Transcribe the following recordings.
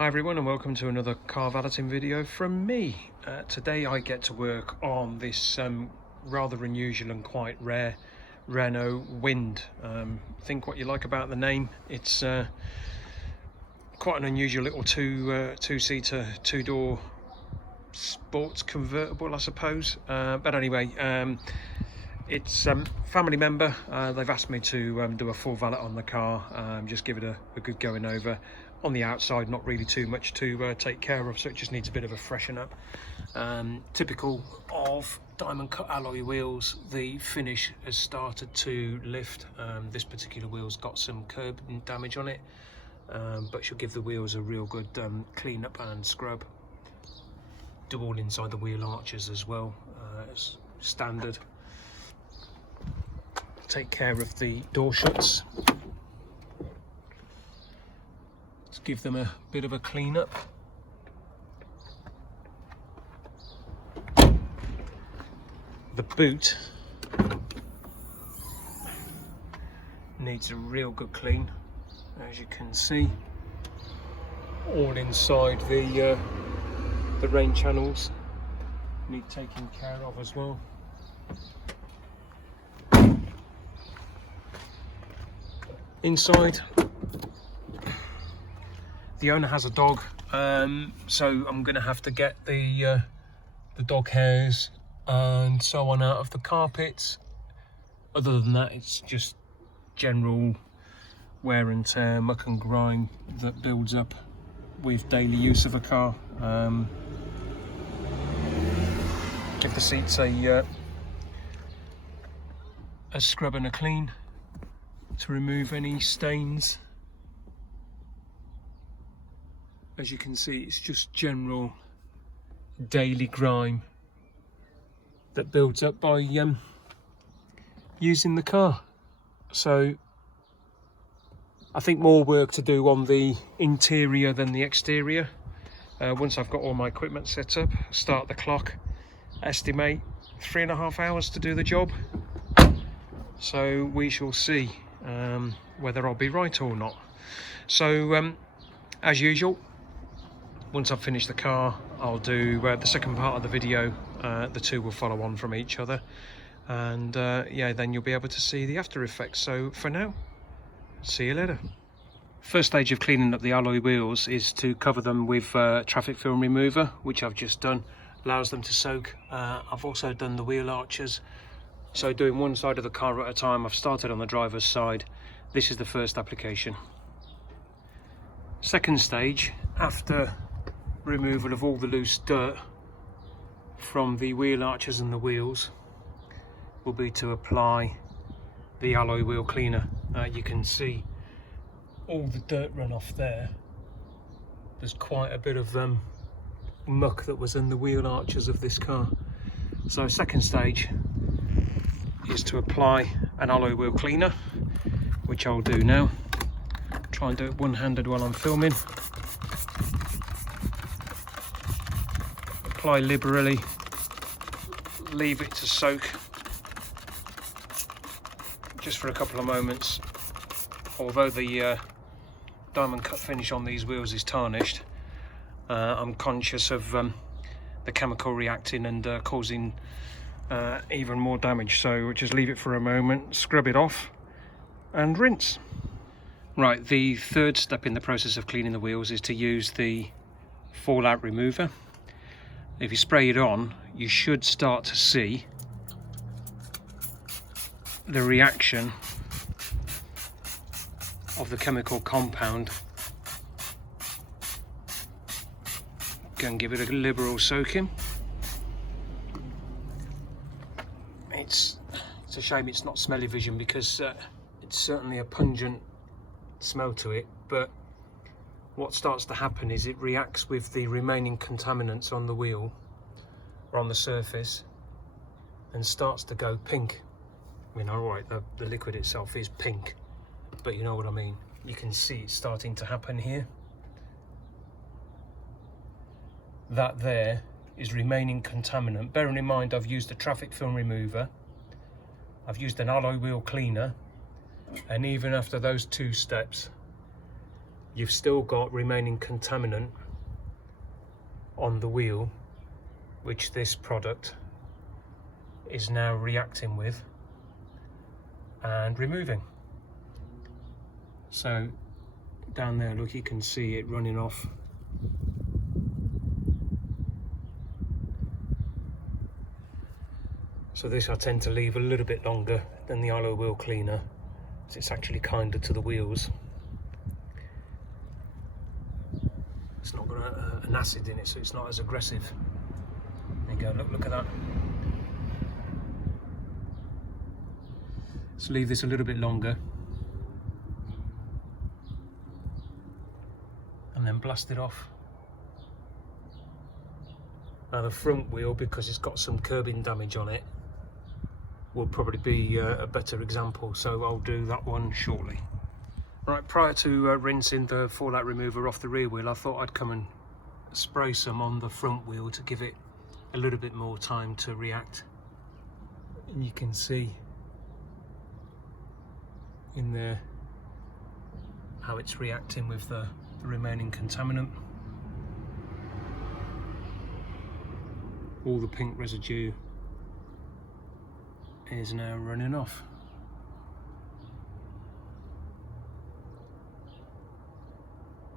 Hi everyone, and welcome to another car valeting video from me. Today I get to work on this rather unusual and quite rare Renault Wind. Think what you like about the name. It's quite an unusual little two-seater, two-door sports convertible, I suppose. But anyway, it's family member. They've asked me to do a full valet on the car, just give it a good going over. On the outside, not really too much to take care of, so it just needs a bit of a freshen up. Typical of diamond cut alloy wheels, the finish has started to lift. This particular wheel's got some curb damage on it, but she'll give the wheels a real good clean up and scrub. Do all inside the wheel arches as well, as standard. Take care of the door shuts. Let's give them a bit of a clean up. The boot needs a real good clean, as you can see. All inside the rain channels need taking care of as well. Inside, the owner has a dog, so I'm going to have to get the dog hairs and so on out of the carpets. Other than that, it's just general wear and tear, muck and grime that builds up with daily use of a car. Give the seats a scrub and a clean to remove any stains. As you can see, it's just general daily grime that builds up by using the car. So I think more work to do on the interior than the exterior. Once I've got all my equipment set up, start the clock, estimate 3.5 hours to do the job. So we shall see whether I'll be right or not. So as usual, once I've finished the car, I'll do the second part of the video. The two will follow on from each other, and yeah, then you'll be able to see the after effects. So for now, see you later. First stage of cleaning up the alloy wheels is to cover them with traffic film remover, which I've just done. Allows them to soak. I've also done the wheel arches, so doing one side of the car at a time. I've started on the driver's side. This is the first application. Second stage, after removal of all the loose dirt from the wheel arches and the wheels, will be to apply the alloy wheel cleaner. You can see all the dirt runoff there. There's quite a bit of muck that was in the wheel arches of this car. So second stage is to apply an alloy wheel cleaner, which I'll do now. Try and do it one-handed while I'm filming. Apply liberally, leave it to soak just for a couple of moments. Although the diamond cut finish on these wheels is tarnished, I'm conscious of the chemical reacting and causing even more damage, so just leave it for a moment, scrub it off and rinse. Right, the third step in the process of cleaning the wheels is to use the fallout remover. If you spray it on, you should start to see the reaction of the chemical compound. Go and give it a liberal soaking. It's a shame it's not smelly vision, because it's certainly a pungent smell to it, but what starts to happen is it reacts with the remaining contaminants on the wheel or on the surface and starts to go pink. I mean, alright, the liquid itself is pink, but you know what I mean. You can see it starting to happen here. That there is remaining contaminant. Bearing in mind, I've used a traffic film remover, I've used an alloy wheel cleaner, and even after those two steps, you've still got remaining contaminant on the wheel, which this product is now reacting with and removing. So down there, look, you can see it running off. So this I tend to leave a little bit longer than the alloy wheel cleaner, so it's actually kinder to the wheels. It's not got an acid in it, so it's not as aggressive. There you go, look at that. Let's leave this a little bit longer and then blast it off. Now the front wheel, because it's got some curbing damage on it, will probably be a better example, so I'll do that one shortly. Right, prior to rinsing the fallout remover off the rear wheel, I thought I'd come and spray some on the front wheel to give it a little bit more time to react. And you can see in there how it's reacting with the remaining contaminant. All the pink residue is now running off.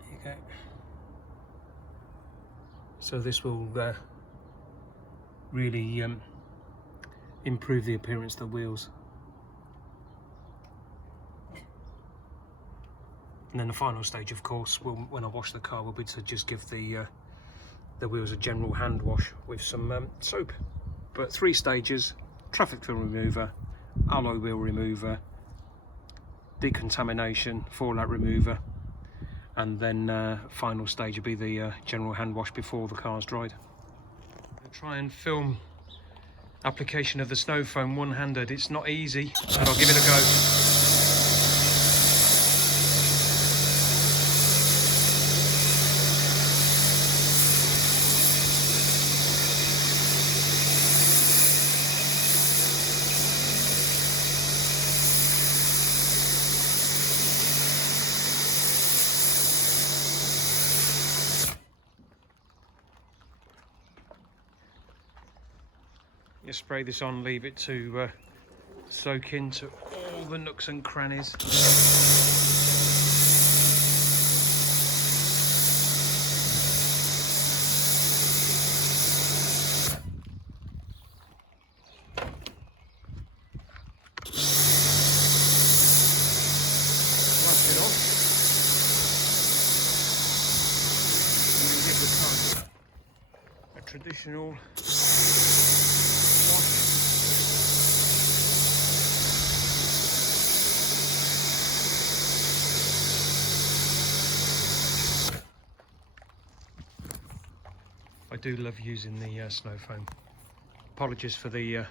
There you go. So this will really improve the appearance of the wheels. And then the final stage, of course, when I wash the car, will be to just give the wheels a general hand wash with some soap. But 3 stages: traffic film remover, alloy wheel remover, decontamination, fallout remover, and then final stage will be the general hand wash before the car's dried. I'll try and film application of the snow foam one-handed. It's not easy, but I'll give it a go. You spray this on, leave it to soak into all the nooks and crannies. Wash it off. And then give the car a traditional I do love using the snow foam. Apologies for the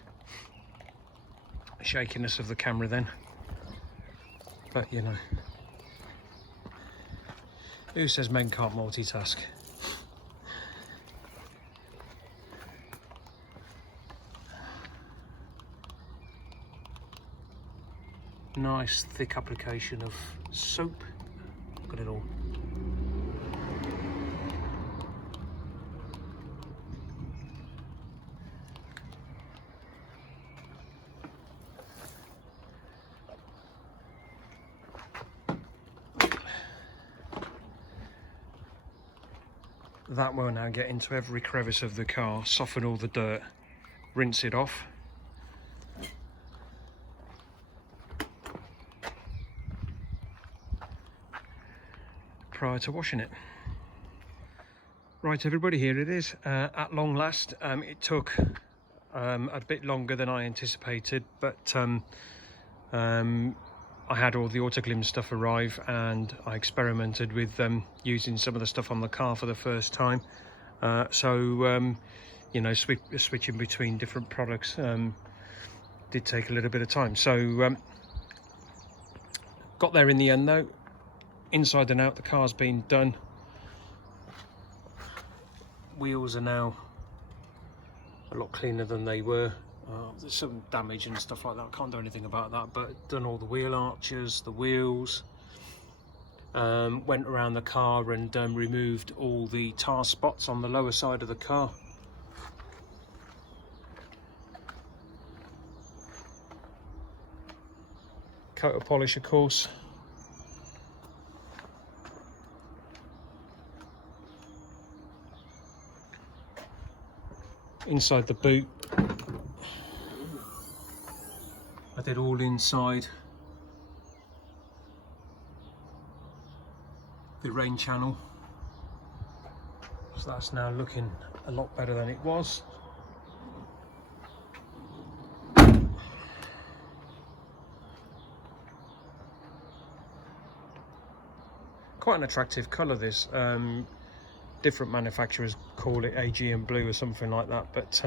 shakiness of the camera then, but you know, who says men can't multitask? Nice thick application of soap. Look at it all. That will now get into every crevice of the car, soften all the dirt, rinse it off. Prior to washing it. Right everybody, here it is. At long last, it took a bit longer than I anticipated, but I had all the Autoglym stuff arrive and I experimented with using some of the stuff on the car for the first time. You know, switching between different products did take a little bit of time. So got there in the end though. Inside and out, the car's been done. Wheels are now a lot cleaner than they were. There's some damage and stuff like that. I can't do anything about that, but done all the wheel arches, the wheels, went around the car and removed all the tar spots on the lower side of the car. Coat of polish, of course. Inside the boot, I did all inside the rain channel, so that's now looking a lot better than it was. Quite an attractive colour, this. Different manufacturers call it Aegean blue or something like that, but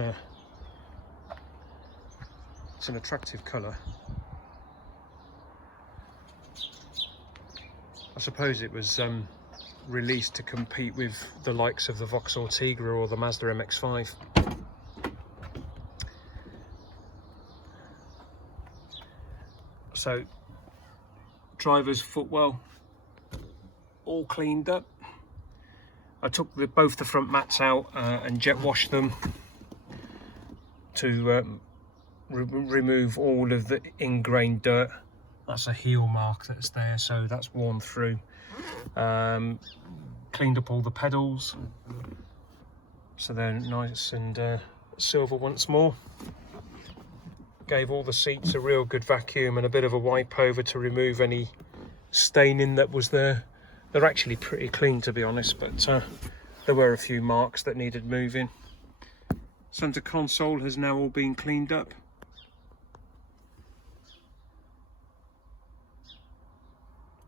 it's an attractive colour. I suppose it was released to compete with the likes of the Vauxhall Tigra or the Mazda MX-5. So, driver's footwell all cleaned up. I took both the front mats out and jet washed them to remove all of the ingrained dirt. That's a heel mark that's there, so that's worn through. Cleaned up all the pedals, so they're nice and silver once more. Gave all the seats a real good vacuum and a bit of a wipe over to remove any staining that was there. They're actually pretty clean, to be honest, but there were a few marks that needed moving. Centre console has now all been cleaned up.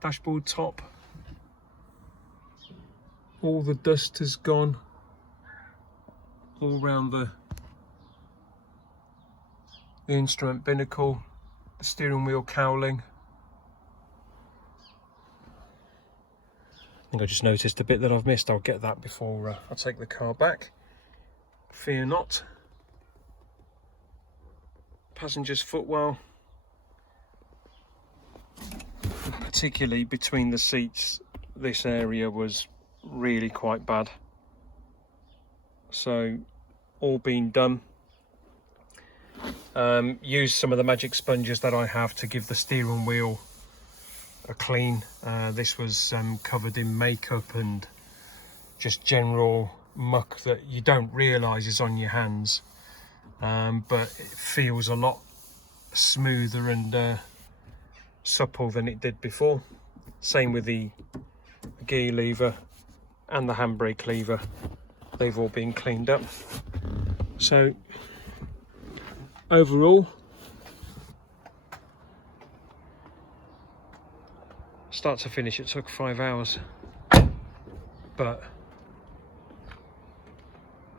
Dashboard top, all the dust has gone all around the instrument binnacle, the steering wheel cowling. I think I just noticed a bit that I've missed. I'll get that before I take the car back. Fear not. Passenger's footwell, particularly between the seats, this area was really quite bad. So, all been done. Used some of the magic sponges that I have to give the steering wheel a clean. This was covered in makeup and just general muck that you don't realise is on your hands, but it feels a lot smoother and supple than it did before. Same with the gear lever and the handbrake lever, they've all been cleaned up. So overall, start to finish it took 5 hours, but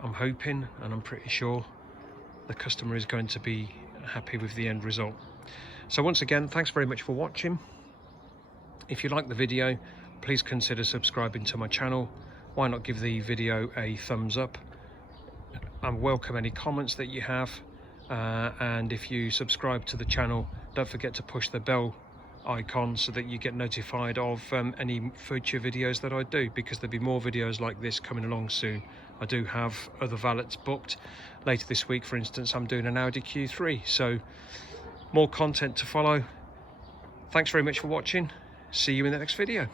I'm hoping and I'm pretty sure the customer is going to be happy with the end result. So once again, thanks very much for watching. If you like the video, please consider subscribing to my channel. Why not give the video a thumbs up? I welcome any comments that you have, and if you subscribe to the channel, don't forget to push the bell icon so that you get notified of any future videos that I do, because there'll be more videos like this coming along soon. I do have other valets booked. Later this week, for instance, I'm doing an Audi Q3, so more content to follow. Thanks very much for watching. See you in the next video.